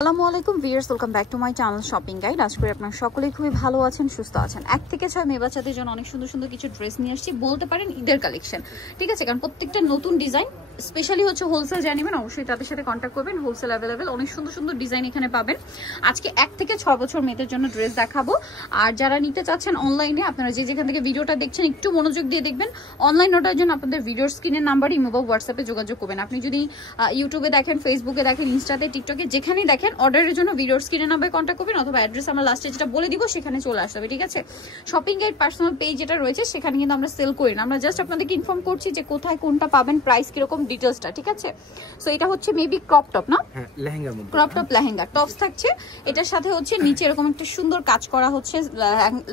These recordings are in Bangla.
আসসালামু আলাইকুম viewers, welcome back to my channel shopping guide. আশা করি আপনারা সকলেই খুবই ভালো আছেন, সুস্থ আছেন। 1 থেকে 6 মেয়ে বাচ্চাদের জন্য অনেক সুন্দর সুন্দর কিছু ড্রেস নিয়ে আসছি, বলতে পারেন ঈদের কালেকশন। ঠিক আছে, কারণ প্রত্যেকটা নতুন ডিজাইন, স্পেশালি হচ্ছে হোলসেল যারা নেবেন অবশ্যই তাদের সাথে কন্ট্যাক্ট করবেন। হোলসেল অ্যাভেলেবেল, অনেক সুন্দর সুন্দর ডিজাইন এখানে পাবেন। আজকে 1 থেকে 6 বছর মেয়েদের জন্য ড্রেস দেখাবো। আর যারা নিতে চাচ্ছেন অনলাইনে, আপনারা যে যেখান থেকে ভিডিওটা দেখছেন একটু মনোযোগ দিয়ে দেখবেন। অনলাইন অর্ডারের জন্য আপনাদের ভিডিওর স্ক্রিনের নাম্বার ইমো বা হোয়াটসঅ্যাপে যোগাযোগ করবেন। আপনি যদি ইউটিউবে দেখেন, ফেসবুকে দেখেন, ইনস্টাতে, টিকটকে যেখানেই দেখেন, অর্ডারের জন্য ভিডিওর স্ক্রিনের নাম্বারে কন্ট্যাক্ট করবেন, অথবা অ্যাড্রেস আমরা লাস্টে যেটা বলে দিব সেখানে চলে আসতে হবে। ঠিক আছে, শপিং গাইড পার্সোনাল পেজ যেটা রয়েছে সেখানে কিন্তু আমরা সেল করি না, আমরা জাস্ট আপনাদেরকে ইনফর্ম করছি যে কোথায় কোনটা পাবেন, প্রাইস কিরকম, ডিটেলসটা। ঠিক আছে, সো এটা হচ্ছে মেবি ক্রপ টপ না, হ্যাঁ লেহেঙ্গার মধ্যে ক্রপ টপ লেহেঙ্গা টপস থাকছে। এটার সাথে হচ্ছে নিচে এরকম একটা সুন্দর কাজ করা হচ্ছে,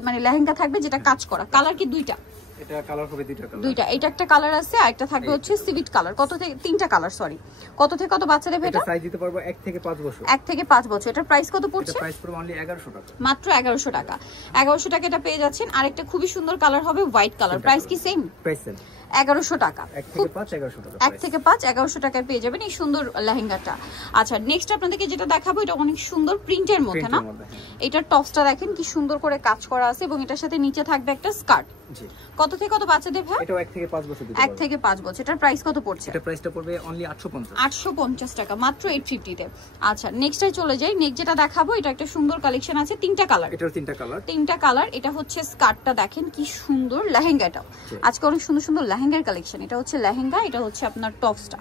মানে লেহেঙ্গা থাকবে যেটা কাজ করা। কালার কি দুইটা? এটা কালার হবে দুইটা। এটা একটা কালার আছে, আর একটা থাকবে হচ্ছে সিভিট কালার। কত থেকে? তিনটা কালার, সরি। কত থেকে কত বাচ্চাদের এটা সাইজ দিতে পারবো 1 থেকে 5 বছর। 1 থেকে 5 বছর। এটার প্রাইস কত পড়ছে? এটা প্রাইস পড়বে অনলি 1100 টাকা, মাত্র 1100 টাকা। 1100 টাকা এটা পেয়ে যাচ্ছেন। আরেকটা খুবই সুন্দর কালার হবে হোয়াইট কালার, প্রাইস কি সেম? প্রাইস সেম, 1100 টাকা। 1 থেকে 5 1100 টাকা। 1 থেকে 5 1100 টাকায় পেয়ে যাবেন এই সুন্দর লেহেঙ্গাটা। আচ্ছা, নেক্সট আপনাদেরকে যেটা দেখাবো এটা অনেক সুন্দর প্রিন্টের মধ্যে না, এটার টপসটা দেখেন কি সুন্দর করে কাজ করা আছে, এবং এটার সাথে নিচে থাকবে একটা স্কার্ট। জি, কত থেকে কত বাচ্চাদের ভাই? এটা 1 থেকে 5 বছর দিতে 1 থেকে 5 বছর। এটার প্রাইস কত পড়ছে? এটা প্রাইসটা পড়বে অনলি 850 টাকা, মাত্র 850 তে। আচ্ছা, নেক্সটে চলে যাই। নেক্সট যেটা দেখাবো এটা একটা সুন্দর কালেকশন আছে, তিনটা কালার। এটার তিনটা কালার। এটা হচ্ছে স্কার্টটা দেখেন কি সুন্দর, লেহেঙ্গাটাও আজকে অনেক সুন্দর সুন্দর লেহেঙ্গার কালেকশন। এটা হচ্ছে লেহেঙ্গা, এটা হচ্ছে আপনার টপসটা।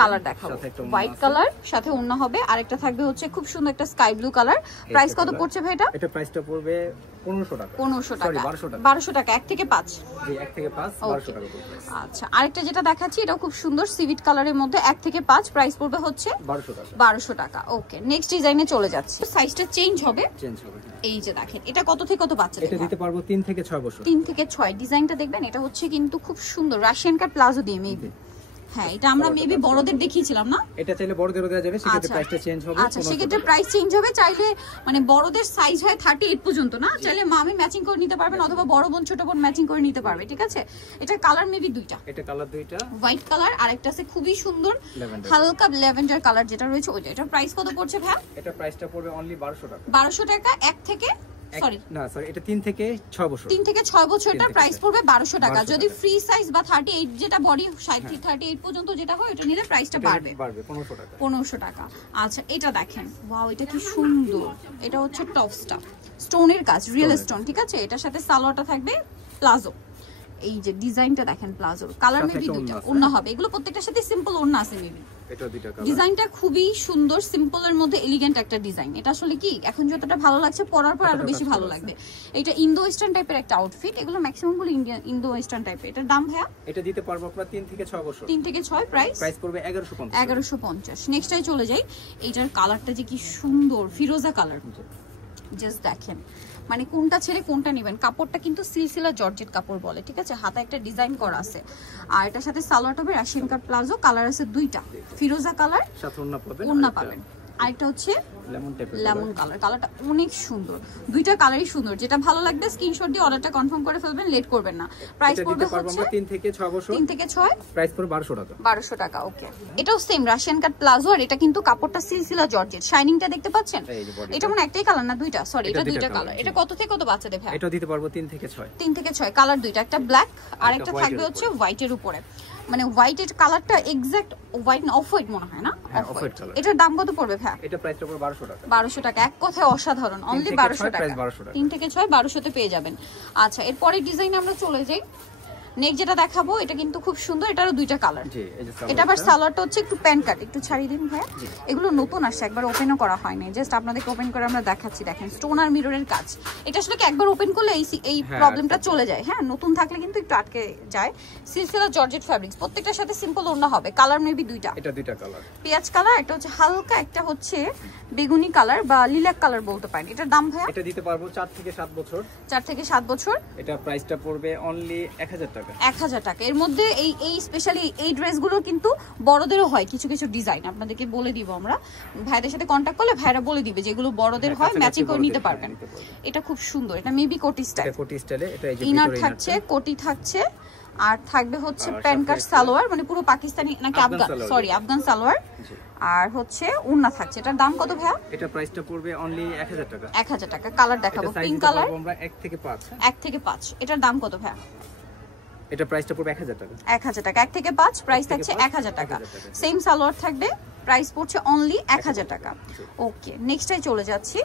কালার দেখাবো, হোয়াইট কালার সাথে ওড়না হবে, আর একটা থাকবে হচ্ছে খুব সুন্দর একটা স্কাই ব্লু কালার। প্রাইস কত পড়ছে ভাই এটা? এটা প্রাইসটা পড়বে 1500 টাকা। 1500 টাকা, 1200 টাকা। 1 থেকে 5। জি, 1 থেকে 5 1200 টাকা পড়বে। আচ্ছা, আরেকটা যেটা দেখাচ্ছি এটাও খুব সুন্দর সিভিট কালারের মধ্যে, 1 থেকে 5, প্রাইস পড়বে হচ্ছে 1200 টাকা। ওকে, নেক্সট ডিজাইনে চলে যাচ্ছে। সাইজটা চেঞ্জ হবে। এই যে দেখেন, এটা কত থেকে কত বাচ্চা? এটা দিতে পারবো 3 থেকে 6 বছর। 3 থেকে 6। ডিজাইনটা দেখবেন, এটা হচ্ছে কিন্তু খুব সুন্দর রাশিয়ান কাট প্লাজো দিয়ে মেবি। হ্যাঁ, এটা আমরা মেবি বড়দের দেখিয়েছিলাম না, এটা চাইলে বড়দেরও দেওয়া যাবে, সেক্ষেত্রে প্রাইসটা চেঞ্জ হবে। আচ্ছা, সেক্ষেত্রে প্রাইস চেঞ্জ হবে। চাইলে মানে বড়দের সাইজ হয় 38 পর্যন্ত না, চাইলে মামি ম্যাচিং করে নিতে পারবেন, অথবা বড় বোন ছোট বোন ম্যাচিং করে নিতে পারবে। ঠিক আছে, এটা কালার মেবি দুইটা। এটা কালার দুইটা, হোয়াইট কালার, আর একটা আছে খুবই সুন্দর হালকা ল্যাভেন্ডার কালার যেটা রয়েছে ওইটা। এটার প্রাইস কত পড়ছে ভাই? এটা প্রাইসটা পড়বে অনলি 1200 টাকা। 1200 টাকা। 1 থেকে সরি এটা 3 থেকে 6 বছর। 3 থেকে 6 বছর, এটা প্রাইস পড়বে 1200 টাকা। যদি ফ্রি সাইজ বা 38 যেটা বডি 38 পর্যন্ত যেটা হয় ওটা নিলে প্রাইসটা বাড়বে 1500 টাকা। 1500 টাকা। আচ্ছা, এটা দেখেন, ওয়াও, এটা কি সুন্দর। এটা হচ্ছে টপসটা, স্টোনের কাজ, রিয়েল স্টোন। ঠিক আছে, এটার সাথে সালোয়ারটা থাকবে প্লাজো। এই যে ডিজাইনটা দেখেন, প্লাজোর কালার মেবি দুইটা ওড়না হবে। এগুলো প্রত্যেকটার সাথে সিম্পল ওড়না আছে মেবি। এটা দুইটা কালার। ডিজাইনটা খুবই সুন্দর, সিম্পলের মধ্যে এলিগেন্ট একটা ডিজাইন। এটা আসলে কি এখন যতটা ভালো লাগছে পরার পর আরো বেশি ভালো লাগবে। এটা ইন্দো ওয়েস্টার্ন টাইপের একটা আউটফিট, এগুলো ম্যাক্সিমাম গুলো ইন্ডিয়ান ইন্দো ওয়েস্টার্ন টাইপের। এটার দাম ভাইয়া? এটা দিতে পারবো আপনারা 3 থেকে 6 বছর। 3 থেকে 6, প্রাইস পড়বে 1150। 1150। নেক্সটটাই চলে যাই। এইটার কালারটা যে কি সুন্দর, ফিরোজা কালার। জাস্ট দেখেন, মানে কোনটা ছেড়ে কোনটা নেবেন। কাপড়টা কিন্তু সিলসিলা জর্জেট কাপড় বলে। ঠিক আছে, হাতে একটা ডিজাইন করা আছে, আর এটার সাথে সালোয়ার হবে রাশিয়ান কাট প্লাজো। কালার আছে দুইটা, ফিরোজা কালার সাথে ওড়না পাবেন, আরেকটা হচ্ছে লেমন কালার। কালারটা অনেক সুন্দর, দুইটা কালারই সুন্দর। যেটা ভালো লাগবে স্ক্রিনশট দিয়ে অর্ডারটা কনফার্ম করে ফেলবেন, লেট করবেন না। প্রাইস পড়বে হচ্ছে 3 থেকে 6 বছর। 3 থেকে 6, প্রাইস পড়বে 1200 টাকা। 1200 টাকা। ওকে, এটাও সেম রাশিয়ান কাট প্লাজো, আর এটা কিন্তু কাপড়টা সিলসিলা জর্জেট। শাইনিংটা দেখতে পাচ্ছেন? এটা মনে একটাই কালার না দুইটা? সরি, এটা দুইটা কালার। এটা কত থেকে কত বাচ্চাদের ভাই? এটা দিতে পারবো 3 থেকে 6। 3 থেকে 6, কালার দুইটা, একটা ব্ল্যাক আর একটা থাকবে হচ্ছে হোয়াইটের উপরে। মানে হোয়াইটের কালারটা এক্সাক্ট হোয়াইট না, অফ হোয়াইট মনে হয় না? Off white colour. এটার দাম কত পড়বে ভাই? এটা প্রাইস পড়বে 1200 টাকা। 1200 টাকা, এক কথায় অসাধারণ, অনলি 1200 টাকা। 3 থেকে 6 1200 তে পেয়ে যাবেন। আচ্ছা, এরপরে ডিজাইন আমরা চলে যাই। নেক্সট যেটা দেখাবো এটা কিন্তু খুব সুন্দর, এটারও দুইটা কালার। এটা আবার সালোয়ারটা হচ্ছে একটু প্যান্ট কাট, একটু ছাড়িয়ে দিন ভাইয়া। এগুলো নতুন আসছে, একবার ওপেনও করা হয় নাই, জাস্ট আপনাদেরকে ওপেন করে আমরা দেখাচ্ছি। দেখেন, স্টোন আর মিররের কাজ। এটা আসলে কি একবার ওপেন করলে এই প্রবলেমটা চলে যায়। হ্যাঁ, নতুন থাকলে কিন্তু একটু আটকে যায়। সিলসিলা জর্জেট ফ্যাব্রিক্স, প্রত্যেকটার সাথে সিম্পল ওড়না হবে। কালার মেবি দুইটা, এটা দুইটা কালার, পেঁয়াজ কালার, একটা হচ্ছে হালকা, একটা হচ্ছে বেগুনি কালার বা লিলাক কালার বলতে পারেন। এটার দাম ভাইয়া? এটা দিতে পারবো 4 থেকে 7 বছর। 4 থেকে 7 বছর। এটা প্রাইসটা পড়বে অনলি 1000 টাকা। 1000 টাকা। এর মধ্যে এই স্পেশালি এই ড্রেসগুলো কিন্তু বড়দেরও হয় কিছু কিছু ডিজাইন, আপনাদেরকে বলে দিব আমরা। ভাইদের সাথে কন্টাক্ট করলে ভাইরা বলে দিবে যেগুলো বড়দের হয়, ম্যাচিং করে নিতে পারবেন। এটা খুব সুন্দর, এটা মেবি কোটি স্টাইল। এটা কোটি স্টাইলে, এটা এই যে ইনার থাকছে, কোটি থাকছে, আর থাকবে হচ্ছে আর প্যান্ট কাট সাথে সালোয়ার, মানে পুরো পাকিস্তানি নাকি আফগান আফগান, সালোয়ার। সরি আফগান সালোয়ার। জি। আর হচ্ছে ওড়না থাকছে। এটার দাম কত ভাইয়া? এটা প্রাইসটা পড়বে অনলি 1000 টাকা। 1000 টাকা। কালার দেখাবো, এটা সাইজ পিঙ্ক দিতে কালার, পারবো আমরা 1 থেকে 5। 1 থেকে 5। এটার দাম কত ভাইয়া? এটা প্রাইসটা পড়বে 1000 টাকা। 1000 টাকা। 1 থেকে 5 প্রাইস থেকে থাকছে 5, 1000 টাকা। 1000 টাকা। সেম সালোয়ার থাকবে, প্রাইস পড়ছে অনলি 1000 টাকা। জি। ওকে, নেক্সটটাই চলে যাচ্ছি।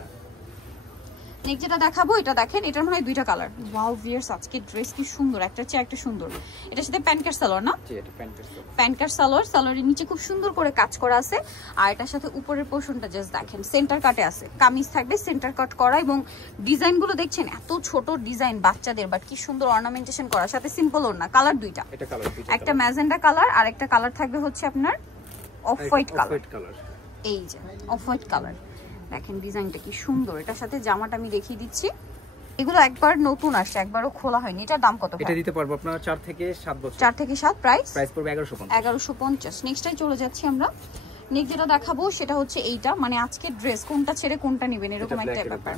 নেক্সট যেটা দেখাবো, এটা দেখেন, এটার মনে হয় দুইটা কালার। ওয়াও ভিউয়ার্স, আজকে ড্রেস কি সুন্দর, একটা চেয়ে একটা সুন্দর। এটার সাথে প্যান্ট কাট সালোয়ার না? জি, এটা প্যান্ট কাট। প্যান্ট কাট সালোয়ার, সালোয়ারের নিচে খুব সুন্দর করে কাজ করা আছে। আর এটার সাথে উপরের পোর্শনটা জাস্ট দেখেন সেন্টার কাটে আছে। কামিজ থাকবে সেন্টার কাট করা, এবং ডিজাইনগুলো দেখছেন এত ছোট ডিজাইন বাচ্চাদের, বাট কি সুন্দর অর্নামেন্টেশন করা, সাথে সিম্পল ওড়না। কালার দুইটা, এটা কালার দুইটা। একটা ম্যাজেন্ডা কালার আর একটা কালার থাকবে হচ্ছে আপনার off white colour. White colour. এই যে অফ হোয়াইট কালার, দেখেন ডিজাইনটা কি সুন্দর। এটার সাথে জামাটা আমি দেখিয়ে দিচ্ছি। এগুলো একবার নতুন আসছে, একবারও খোলা হয়নি। এটার দাম কত? এটা দিতে পারবো আপনার 4 থেকে 7 বছর। 4 থেকে 7। প্রাইস পড়বে 1150। 1150। নেক্সটটাই চলে যাচ্ছি আমরা। নেক্সট যেটা দেখাবো সেটা হচ্ছে এইটা, মানে আজকে ড্রেস কোনটা ছেড়ে কোনটা নেবেন এরকম একটা ব্যাপার।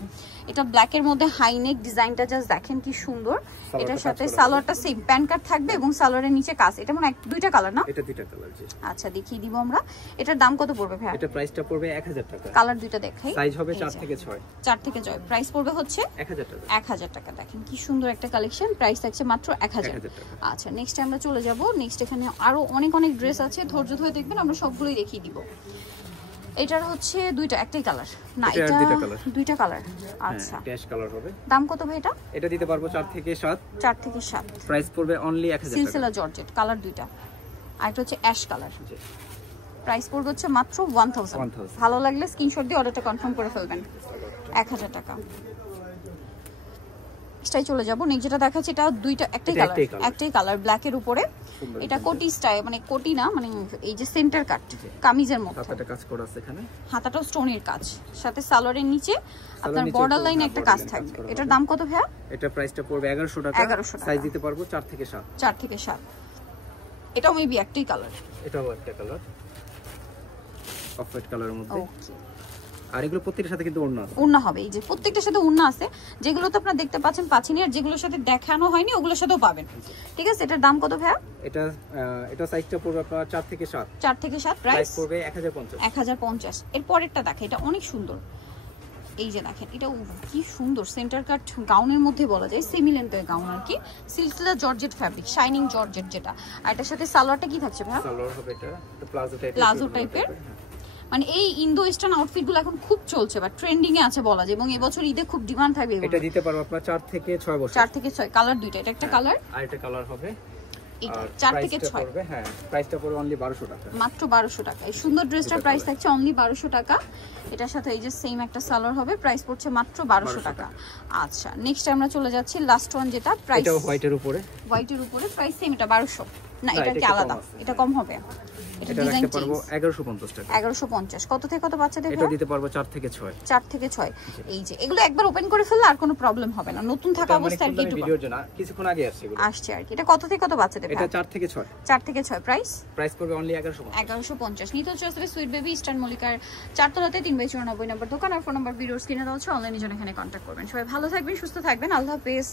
এটা ব্ল্যাকের মধ্যে হাই নেক, ডিজাইনটা জাস্ট দেখেন কি সুন্দর। এটার সাথে সালোয়ারটা সেম প্যান্ট কাট থাকবে এবং সালোয়ারের নিচে কাজ। এটা মানে দুইটা কালার না? এটা দুইটা কালার। জি। আচ্ছা, দেখিয়ে দিব আমরা। এটার দাম কত পড়বে ভাই? এটা প্রাইসটা পড়বে 1000 টাকা। কালার দুইটা দেখাই। সাইজ হবে 4 থেকে 6। 4 থেকে 6। প্রাইস পড়বে হচ্ছে 1000 টাকা। 1000 টাকা। দেখেন কি সুন্দর একটা কালেকশন, প্রাইস থাকছে মাত্র 1000 টাকা। আচ্ছা, নেক্সট আমরা চলে যাব। নেক্সট এখানে আরো অনেক অনেক ড্রেস আছে, ধৈর্য ধরে দেখবেন, আমরা সবগুলোই দেখিয়ে দিব। এটার হচ্ছে দুইটা, একটাই কালার না? এটা দুইটা কালার। আচ্ছা, ড্যাশ কালার হবে। দাম কত ভাই এটা? এটা দিতে পারবো 4 থেকে 7। 4 থেকে 7। প্রাইস পড়বে অনলি 1000 টাকা। সিলসিলা জর্জেট, কালার দুইটা। আর এটা হচ্ছে অ্যাশ কালার। জি। প্রাইস পড়বে হচ্ছে মাত্র 1000। ভালো লাগলে স্ক্রিনশট দিয়ে অর্ডারটা কনফার্ম করে ফেলবেন। 1000 টাকা। নেক্সটটাই চলে যাব। নেক্সট যেটা দেখাচ্ছি, এটা দুইটা, একটাই কালার ব্ল্যাকের উপরে। এটা কোটি স্টাইল, মানে কোটি না, মানে এই যে সেন্টার কাট কামিজের মধ্যে হাতাটা কাজ করা আছে এখানে। হাতাটাও স্টোনের কাজ, সাথে সালোয়ারের নিচে আপনার বর্ডার লাইনে একটা কাজ থাকবে। এটার দাম কত ভাইয়া? এটা প্রাইসটা পড়বে 1100 টাকা। 1100 টাকা। সাইজ দিতে পারবো 4 থেকে 7। 4 থেকে 7। এটাও মেবি একটাই কালার। এটাও একটা কালার, অফ হোয়াইট কালারের মধ্যে। ওকে। আর এগুলো প্রত্যেকটার সাথে কিন্তু ওড়না আছে। ওড়না হবে, এই যে প্রত্যেকটার সাথে ওড়না আছে। যেগুলো তো আপনারা দেখতে পাচ্ছেন পাচ্ছেন, আর যেগুলোর সাথে দেখানো হয়নি ওগুলোর সাথেও পাবেন। ঠিক আছে, এটার দাম কত ভাইয়া? এটা সাইজটা পড়বে আপনার 4 থেকে 7। 4 থেকে 7। প্রাইস পড়বে 1050। 1050। এর পরেরটা দেখে, এটা অনেক সুন্দর। এই যে দেখেন, এটা কি সুন্দর সেন্টার কাট গাউনের মধ্যে বলা যায়, সেমি লেন্থের গাউন আর কি। সিল্কলা জর্জেট ফ্যাব্রিক, শাইনিং জর্জেট যেটা। আর এটার সাথে সালোয়ারটা কি থাকছে ভাইয়া? সালোয়ার হবে এটা প্লাজো টাইপের। মানে এই ইন্দো ওয়েস্টার্ন আউটফিটগুলো এখন খুব চলছে বা ট্রেন্ডিং এ আছে বলা যায়, এবং এবছর ঈদে খুব ডিমান্ড থাকবে। এটা দিতে পারবো আপনার 4 থেকে 6 বছর। 4 থেকে 6। কালার দুইটা, এটা একটা কালার আর এটা কালার হবে। এটা 4 থেকে 6। হ্যাঁ, প্রাইসটা পড়বে অনলি 1200 টাকা। মাত্র 1200 টাকা। এই সুন্দর ড্রেসটার প্রাইস থাকছে অনলি 1200 টাকা। এটার সাথে এই যে সেম একটা সালোয়ার হবে, প্রাইস পড়ছে মাত্র 1200 টাকা। আচ্ছা, নেক্সট আমরা চলে যাচ্ছি লাস্ট ওয়ান, যেটা প্রাইস এটা হোয়াইটের উপরে। হোয়াইটের উপরে প্রাইস সেম, এটা 1200 না? এটা কি আলাদা? এটা কম হবে। এটা ডিজাইন চেঞ্জ। 1150 টাকা। 1150। কত থেকে কত বাচ্চাদের? এটা দিতে পারবো 4 থেকে 6। 4 থেকে 6। এই যে এগুলো একবার ওপেন করে ফেললে আর কোনো প্রবলেম হবে না, নতুন থাকা অবস্থায় আর কি ভিডিওর জন্য কিছুক্ষণ আগে আসছে আর কি। এটা কত থেকে কত বাচ্চাদের? এটা 4 থেকে 6। 4 থেকে 6। প্রাইস পড়বে অনলি 1150। নিতে হচ্ছে সুইট বেবি ইস্টার্ন মল্লিকার 4 তলাতে 3/94 নম্বর দোকান। আর ফোন নাম্বার ভিডিওর স্ক্রিনে দেওয়া হচ্ছে, অনলাইনে জন্য এখানে কন্ট্যাক্ট করবেন। সবাই ভালো থাকবেন, সুস্থ থাকবেন। আল্লাহ হাফেজ।